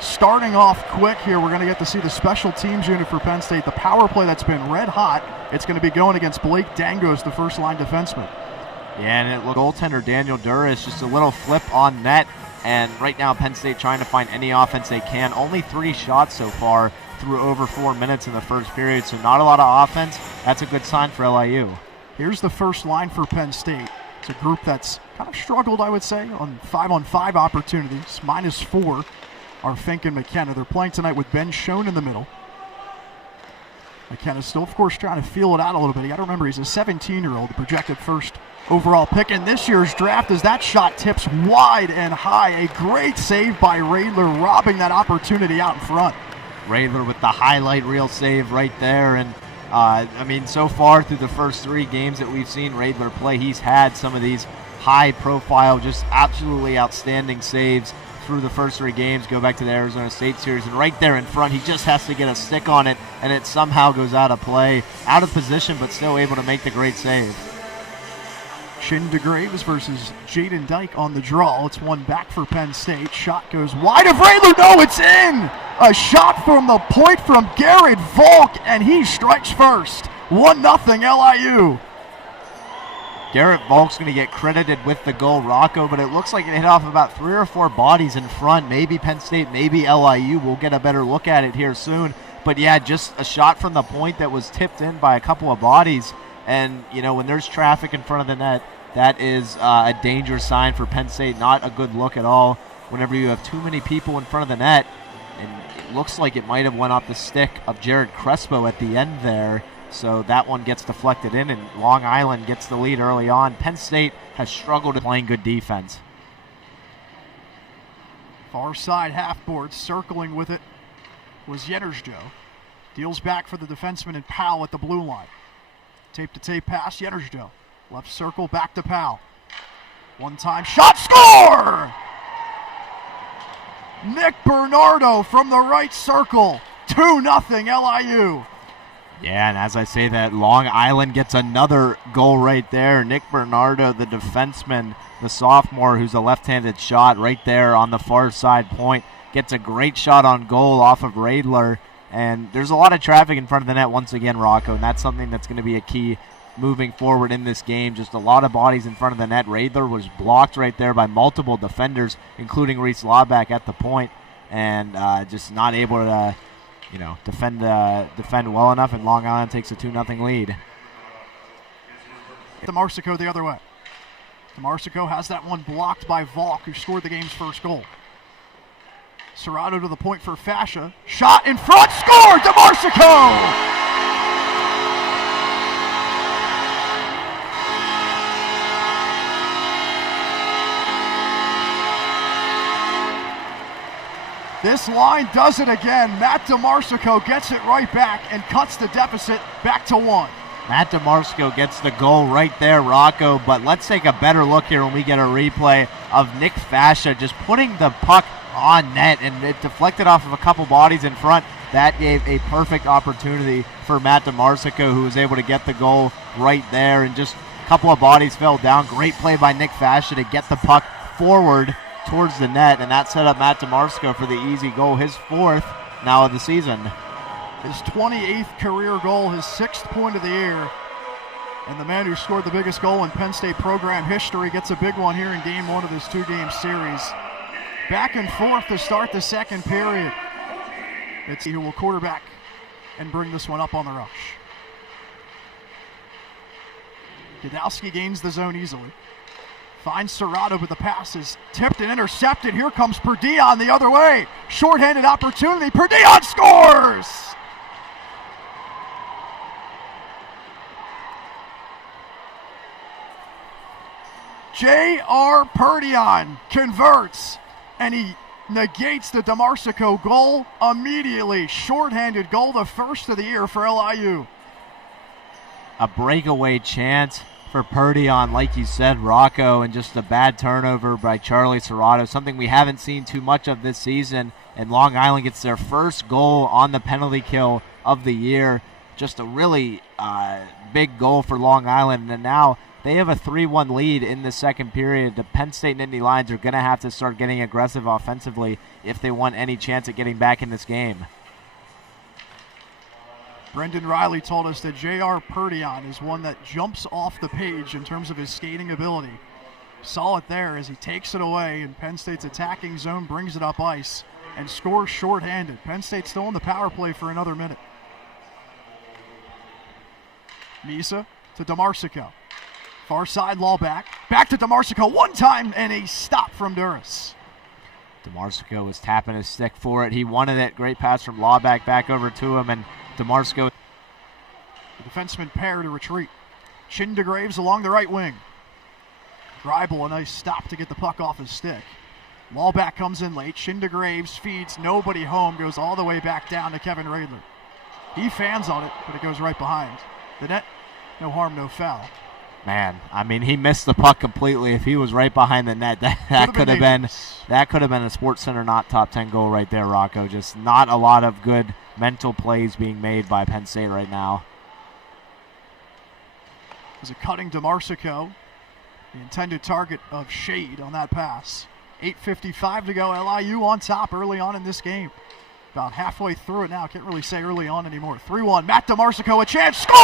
starting off quick here. We're going to get to see the special teams unit for Penn State. The power play that's been red hot. It's going to be going against Blake Dangos, the first-line defenseman. Yeah, and goaltender Daniel Duras, just a little flip on net. And right now, Penn State trying to find any offense they can. Only 3 shots so far through over 4 minutes in the first period, so not a lot of offense. That's a good sign for LIU. Here's the first line for Penn State. It's a group that's kind of struggled, I would say, on 5-on-5 opportunities. -4 are Fink and McKenna. They're playing tonight with Ben Schoen in the middle. McKenna's still, of course, trying to feel it out a little bit. You got to remember, he's a 17-year-old, the projected first overall pick in this year's draft, as that shot tips wide and high. A great save by Radler, robbing that opportunity out in front. Radler with the highlight reel save right there. And I mean, so far through the first 3 games that we've seen Radler play, he's had some of these high-profile, just absolutely outstanding saves through the first 3 games. Go back to the Arizona State series, and right there in front, he just has to get a stick on it, and it somehow goes out of play, out of position, but still able to make the great save. Shin DeGraves versus Jaden Dyke on the draw. It's one back for Penn State. Shot goes wide of Radler. No, it's in! A shot from the point from Garrett Volk, and he strikes first. 1-0 LIU. Garrett Volk's going to get credited with the goal, Rocco, but it looks like it hit off about 3 or 4 bodies in front. Maybe Penn State, maybe LIU. We'll get a better look at it here soon. But yeah, just a shot from the point that was tipped in by a couple of bodies. And, you know, when there's traffic in front of the net, that is a dangerous sign for Penn State. Not a good look at all whenever you have too many people in front of the net. And it looks like it might have went off the stick of Jared Crespo at the end there. So that one gets deflected in, and Long Island gets the lead early on. Penn State has struggled in playing good defense. Far side half-board, circling with it was Yennersjo. Deals back for the defenseman and Powell at the blue line. Tape-to-tape pass, Yennersjo. Left circle, back to Powell. One-time shot, score! Nick Bernardo from the right circle. 2-0 LIU. Yeah, and as I say that, Long Island gets another goal right there. Nick Bernardo, the defenseman, the sophomore, who's a left-handed shot right there on the far side point, gets a great shot on goal off of Radler. And there's a lot of traffic in front of the net once again, Rocco, and that's something that's going to be a key moving forward in this game. Just a lot of bodies in front of the net. Radler was blocked right there by multiple defenders, including Reese Lauback at the point, and just not able to defend well enough, and Long Island takes a 2-0 lead. DiMarsico the other way. DiMarsico has that one blocked by Volk, who scored the game's first goal. Serrato to the point for Fascia. Shot in front, score! DiMarsico! This line does it again. Matt DiMarsico gets it right back and cuts the deficit back to 1. Matt DiMarsico gets the goal right there, Rocco, but let's take a better look here when we get a replay of Nick Fascia just putting the puck on net, and it deflected off of a couple bodies in front. That gave a perfect opportunity for Matt DiMarsico, who was able to get the goal right there, and just a couple of bodies fell down. Great play by Nick Fascia to get the puck forward towards the net, and that set up Matt DiMarsico for the easy goal, his 4th now of the season. His 28th career goal, his 6th point of the year, and the man who scored the biggest goal in Penn State program history gets a big one here in game 1 of this 2-game series. Back and forth to start the second period. It's who will quarterback and bring this one up on the rush. Godowski gains the zone easily. Finds Serrato, but the pass is tipped and intercepted. Here comes Perdion the other way. Shorthanded opportunity. Perdion scores! J.R. Perdion converts, and he negates the DiMarsico goal immediately. Shorthanded goal, the first of the year for LIU. A breakaway chance for Perdion, like you said, Rocco, and just a bad turnover by Charlie Serrato, something we haven't seen too much of this season, and Long Island gets their first goal on the penalty kill of the year. Just a really big goal for Long Island, and now they have a 3-1 lead in the second period. The Penn State Nittany Lions are going to have to start getting aggressive offensively if they want any chance at getting back in this game. Brendan Riley told us that J.R. Perdion is one that jumps off the page in terms of his skating ability. Saw it there as he takes it away, and Penn State's attacking zone brings it up ice and scores shorthanded. Penn State still in the power play for another minute. Misa to DiMarsico. Far side, Law back to DiMarsico one time, and a stop from Duras. DiMarsico was tapping his stick for it. He wanted it. Great pass from Lawback back over to him, and DiMarsico. The defenseman pair to retreat. Chin to Graves along the right wing. Greibel, a nice stop to get the puck off his stick. Lawback comes in late. Chin to Graves feeds nobody home, goes all the way back down to Kevin Radler. He fans on it, but it goes right behind the net. No harm, no foul. Man, I mean, he missed the puck completely. If he was right behind the net, that could have been a Sports Center not top 10 goal right there, Rocco. Just not a lot of good mental plays being made by Penn State right now. There's a cutting DiMarsico, the intended target of Shade on that pass. 8:55 to go. LIU on top early on in this game. About halfway through it now. Can't really say early on anymore. 3-1. Matt DiMarsico, a chance. Score!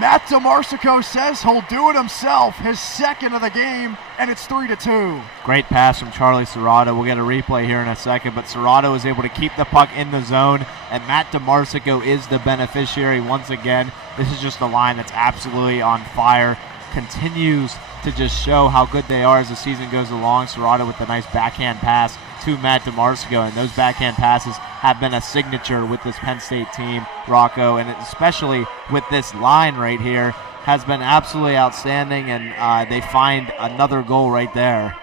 Matt DiMarsico says he'll do it himself. His second of the game, and it's 3-2. Great pass from Charlie Serrato. We'll get a replay here in a second, but Serrato is able to keep the puck in the zone, and Matt DiMarsico is the beneficiary once again. This is just a line that's absolutely on fire. Continues to just show how good they are as the season goes along. Serrato with a nice backhand pass to Matt DiMarsico, and those backhand passes have been a signature with this Penn State team, Rocco, and especially with this line right here, has been absolutely outstanding, and they find another goal right there.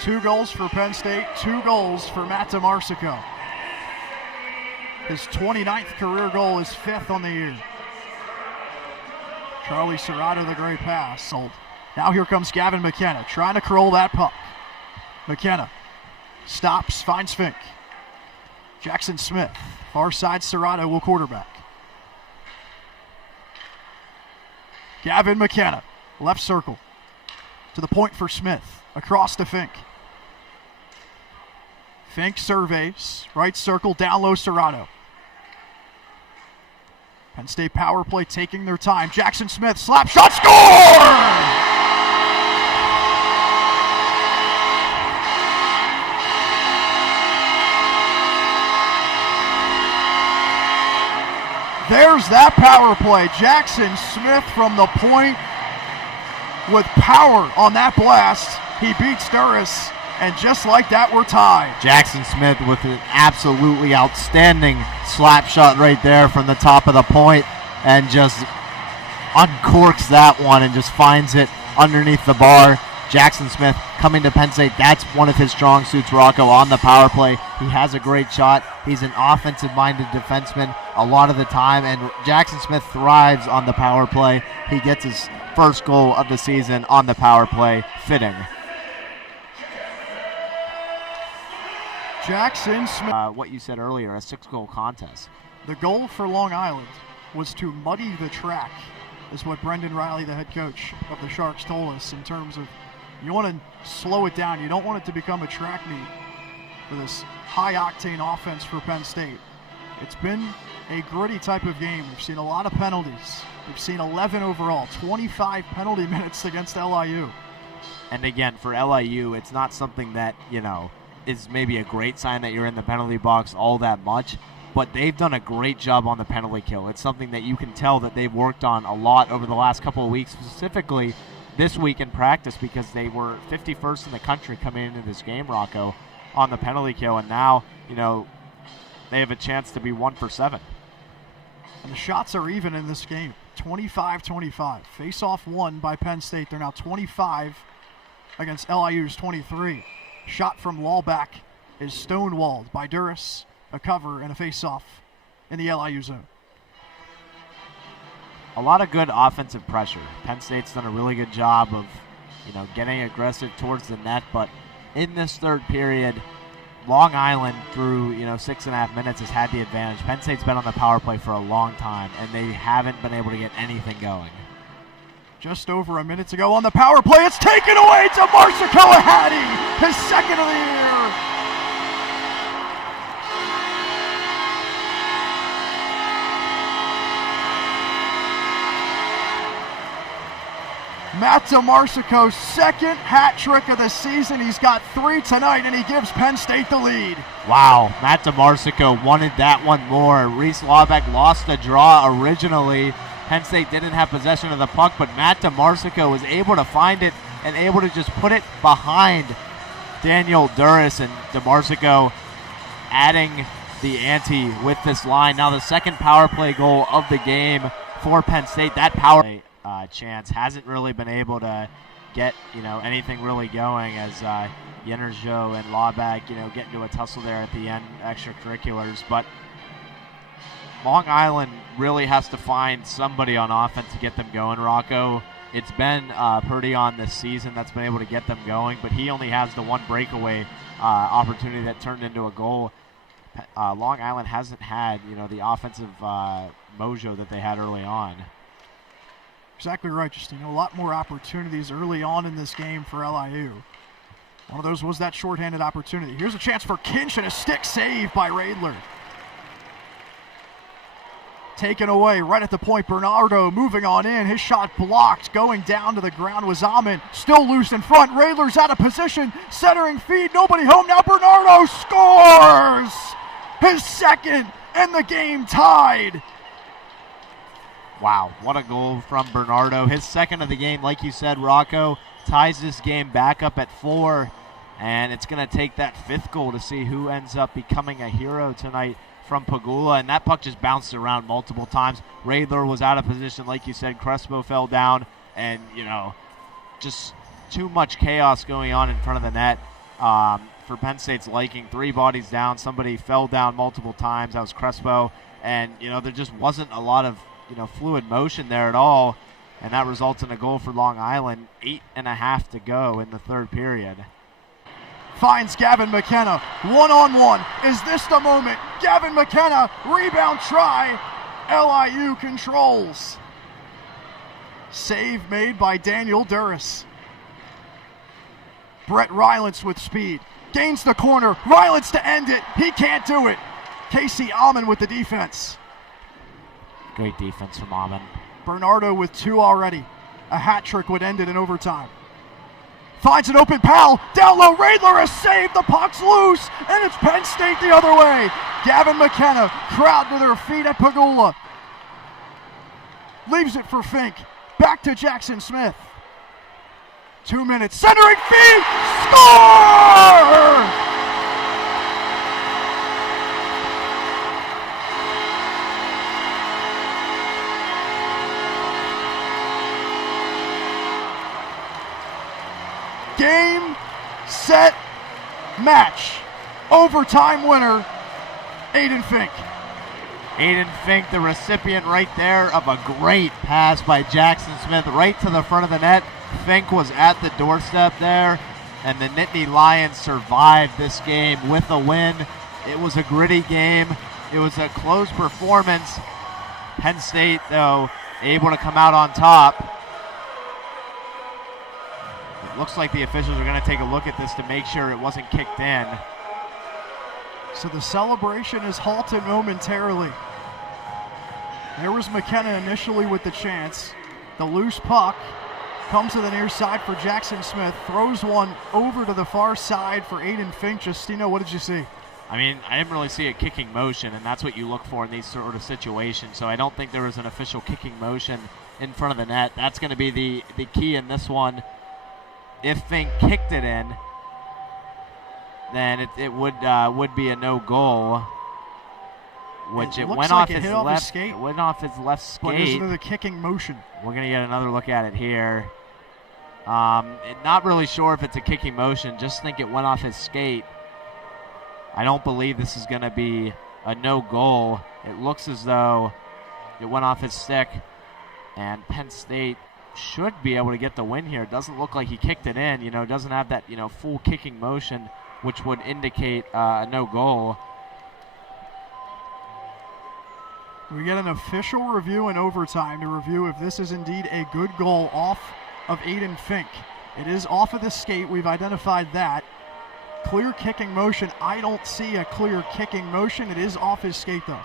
2 goals for Penn State, 2 goals for Matt DiMarsico. His 29th career goal, is 5th on the year. Charlie Serrato, the great pass. Sold. Now here comes Gavin McKenna, trying to curl that puck. McKenna stops, finds Fink. Jackson Smith, far side, Serrato will quarterback. Gavin McKenna, left circle. To the point for Smith, across to Fink. Fink surveys, right circle, down low, Serrato. Penn State power play taking their time. Jackson Smith, slap shot, score! There's that power play. Jackson Smith from the point with power on that blast. He beats Duras, and just like that, we're tied. Jackson Smith with an absolutely outstanding slap shot right there from the top of the point, and just uncorks that one and just finds it underneath the bar. Jackson Smith coming to Penn State, that's one of his strong suits, Rocco, on the power play. He has a great shot. He's an offensive-minded defenseman a lot of the time, and Jackson Smith thrives on the power play. He gets his first goal of the season on the power play. Fitting. Jackson Smith. What you said earlier, a 6-goal contest. The goal for Long Island was to muddy the track, is what Brendan Riley, the head coach of the Sharks, told us, in terms of you want to slow it down. You don't want it to become a track meet for this high-octane offense for Penn State. It's been a gritty type of game. We've seen a lot of penalties. We've seen 11 overall, 25 penalty minutes against LIU. And again, for LIU, it's not something that, is maybe a great sign that you're in the penalty box all that much, but they've done a great job on the penalty kill. It's something that you can tell that they've worked on a lot over the last couple of weeks, specifically this week in practice, because they were 51st in the country coming into this game, Rocco, on the penalty kill, and now, they have a chance to be 1 for 7. And the shots are even in this game, 25-25. Face-off won by Penn State. They're now 25 against LIU's 23. Shot from Lawback is stonewalled by Duras, a cover and a face-off in the LIU zone. A lot of good offensive pressure. Penn State's done a really good job of getting aggressive towards the net. But in this third period, Long Island through 6.5 minutes has had the advantage. Penn State's been on the power play for a long time, and they haven't been able to get anything going. Just over a minute to go on the power play. It's taken away to DiMarsico Hattie, his second of the year. Matt DiMarsico's second hat trick of the season. He's got 3 tonight, and he gives Penn State the lead. Wow, Matt DiMarsico wanted that one more. Reese Laubeck lost the draw originally. Penn State didn't have possession of the puck, but Matt DiMarsico was able to find it and able to just put it behind Daniel Duras, and DiMarsico adding the ante with this line. Now the second power play goal of the game for Penn State. That power play chance hasn't really been able to get anything really going, as Yenerjo and Laubeck get into a tussle there at the end, extracurriculars. But Long Island really has to find somebody on offense to get them going, Rocco. It's been Purdy on this season that's been able to get them going, but he only has the one breakaway opportunity that turned into a goal. Long Island hasn't had the offensive mojo that they had early on. Exactly right, Justine. A lot more opportunities early on in this game for LIU. One of those was that shorthanded opportunity. Here's a chance for Kinch, and a stick save by Radler. Taken away right at the point. Bernardo moving on in. His shot blocked. Going down to the ground was Amin. Still loose in front. Radler's out of position. Centering feed. Nobody home. Now Bernardo scores! His second, and the game tied. Wow, what a goal from Bernardo. His second of the game, like you said, Rocco, ties this game back up at 4. And it's going to take that 5th goal to see who ends up becoming a hero tonight from Pegula. And that puck just bounced around multiple times. Radler was out of position, like you said. Crespo fell down. And, just too much chaos going on in front of the net for Penn State's liking. 3 bodies down. Somebody fell down multiple times. That was Crespo. And, there just wasn't a lot of fluid motion there at all, and that results in a goal for Long Island. 8.5 to go in the third period. Finds Gavin McKenna, 1-on-1. Is this the moment? Gavin McKenna, rebound try. LIU controls. Save made by Daniel Duras. Brett Rylance with speed. Gains the corner. Rylance to end it. He can't do it. Casey Alman with the defense. Great defense from Alman. Bernardo with 2 already. A hat trick would end it in overtime. Finds an open pal. Down low, Radler, a save. The puck's loose, and it's Penn State the other way. Gavin McKenna, crowd to their feet at Pegula. Leaves it for Fink. Back to Jackson Smith. 2 minutes. Centering feed. Score! Game, set, match. Overtime winner, Aiden Fink. Aiden Fink, the recipient right there of a great pass by Jackson Smith right to the front of the net. Fink was at the doorstep there, and the Nittany Lions survived this game with a win. It was a gritty game. It was a close performance. Penn State, though, able to come out on top. Looks like the officials are going to take a look at this to make sure it wasn't kicked in. So the celebration is halted momentarily. There was McKenna initially with the chance. The loose puck comes to the near side for Jackson Smith. Throws one over to the far side for Aiden Fink. Justino, what did you see? I mean, I didn't really see a kicking motion, and that's what you look for in these sort of situations. So I don't think there was an official kicking motion in front of the net. That's going to be the key in this one. If Fink kicked it in, then it would be a no goal. Which it went off his left skate. It went off his left skate. But is it the kicking motion? We're gonna get another look at it here. Not really sure if it's a kicking motion. Just think it went off his skate. I don't believe this is gonna be a no goal. It looks as though it went off his stick, and Penn State should be able to get the win here. It doesn't look like he kicked it in, doesn't have that, full kicking motion, which would indicate a no goal. We get an official review in overtime to review if this is indeed a good goal off of Aiden Fink. It is off of the skate. We've identified that. Clear kicking motion. I don't see a clear kicking motion. It is off his skate, though.